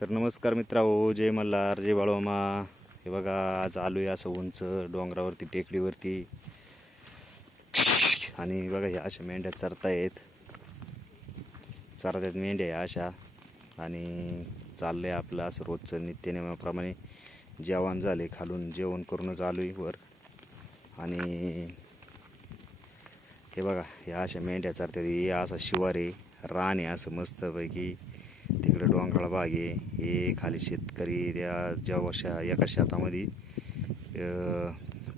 तर नमस्कार मित्रांनो, जय मल्हार, जय बाळोमा. हे बघा, आज आलो आहे असं उंच डोंगरावरती, टेकडीवरती. आणि बघा, ह्या अशा मेंढ्या चरतायत मेंढ्या अशा. आणि चाललंय आपलं असं रोजचं नित्यनेमाप्रमाणे. जेवण झाले, खालून जेवण करूनच आलो आहे वर. आणि हे बघा, ह्या अशा मेंढ्या चरतात. हे असं शिवार आहे, रान आहे असं मस्तपैकी. तिकडे डोंगराळ भाग आहे. हे खाली शेतकरी त्या जेव्हा एका शेतामध्ये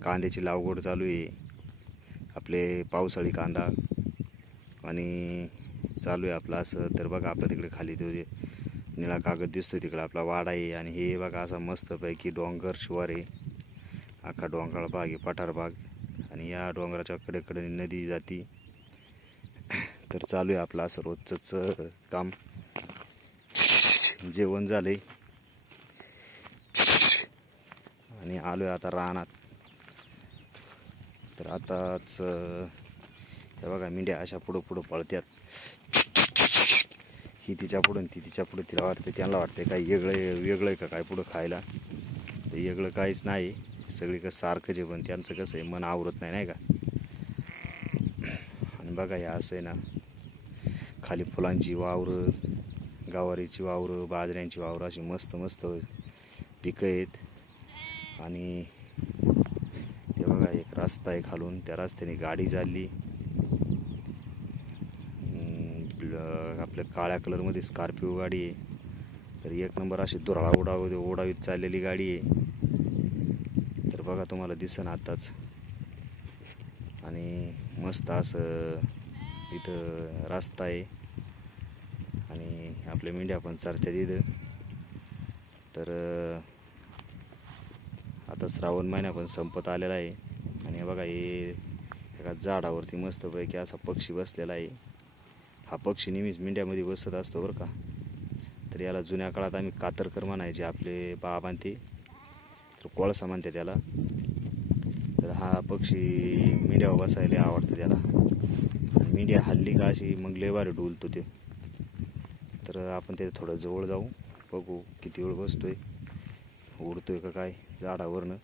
कांद्याची लागवड चालू आहे, आपले पावसाळी कांदा. आणि चालू आहे आपलं असं. तर बघा, आपल्या तिकडे खाली तो जे निळा कागद दिसतो तिकडे आपला वाडा आहे. आणि हे बघा, असा मस्तपैकी डोंगर शिवार आहे, अख्खा डोंगराळ भाग आहे, पठार भाग. आणि या डोंगराच्या कडेकडे नदी जाती. तर चालू आहे आपलं असं रोजचंच काम. जेवण झाले आणि आलोय आता रानात. तर आताच हे बघा, मेंढ्या अशा पुढं पुढं पळतात. ही तिच्या पुढं ती तिच्या पुढं. तिला वाटतं, त्यांना वाटतं काही वेगळं आहे का काय पुढं खायला. तर वेगळं काहीच नाही, सगळी कसं सारखं जेवण. त्यांचं कसं आहे, मन आवरत नाही का. आणि बघा, हे असं आहे ना, खाली फुलांची वावरं, गवारीची वावरं, बाजऱ्यांची वावरं, अशी मस्त मस्त पिकं आहेत. आणि ते बघा, एक रस्ता आहे खालून, त्या रस्त्याने गाडी चालली. आपल्या काळ्या कलरमध्ये स्कॉर्पिओ गाडी आहे. तर एक नंबर अशी दुराळा ओढावीत चाललेली गाडी आहे. तर बघा, तुम्हाला दिसेन आताच. आणि मस्त असं इथं रस्ता आहे. आणि आपल्या मेंढ्या पण चरत्यात इथं. तर आता श्रावण महिना पण संपत आलेला आहे. आणि हे बघा, हे एका झाडावरती मस्तपैकी असा पक्षी बसलेला आहे. हा पक्षी नेहमीच मेंढ्यामध्ये बसत असतो बरं का. तर याला जुन्या काळात आम्ही कातरकर म्हणायचे आपले बाबा ते. तर कोळसा म्हणते त्याला. तर हा पक्षी मेंढ्यावर बसायला आवडतं त्याला. मेंढ्या हल्ली का अशी मग लेवारी डुलतो ते. तर आपण ते थोडं जवळ जाऊ, बघू किती वेळ बसतोय, उडतोय का काय झाडावरनं.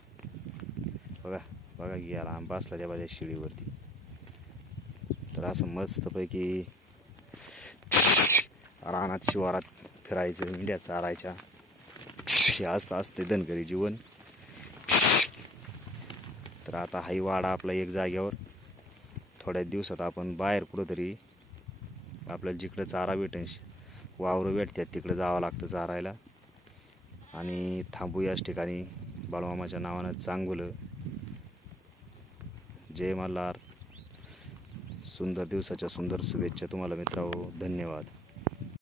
बघा बघा, याला बसला त्या बाजूला शिडीवरती. तर असं मस्तपैकी रानात शिवारात फिरायचं, मेंढ्या चारायच्या. हे असते धनगरी जीवन. तर आता हाही वाडा आपला एक जाग्यावर. थोड्या दिवसात आपण बाहेर कुठंतरी, आपल्याला जिकडं चारा भेटेन, वावरं भेटतात, तिकडं जावं लागतं चारायला. आणि थांबू याच ठिकाणी बाळूमामाच्या नावानं चांगलं. जय मल्हार. सुंदर दिवसाच्या सुंदर शुभेच्छा तुम्हाला मित्रांनो. धन्यवाद.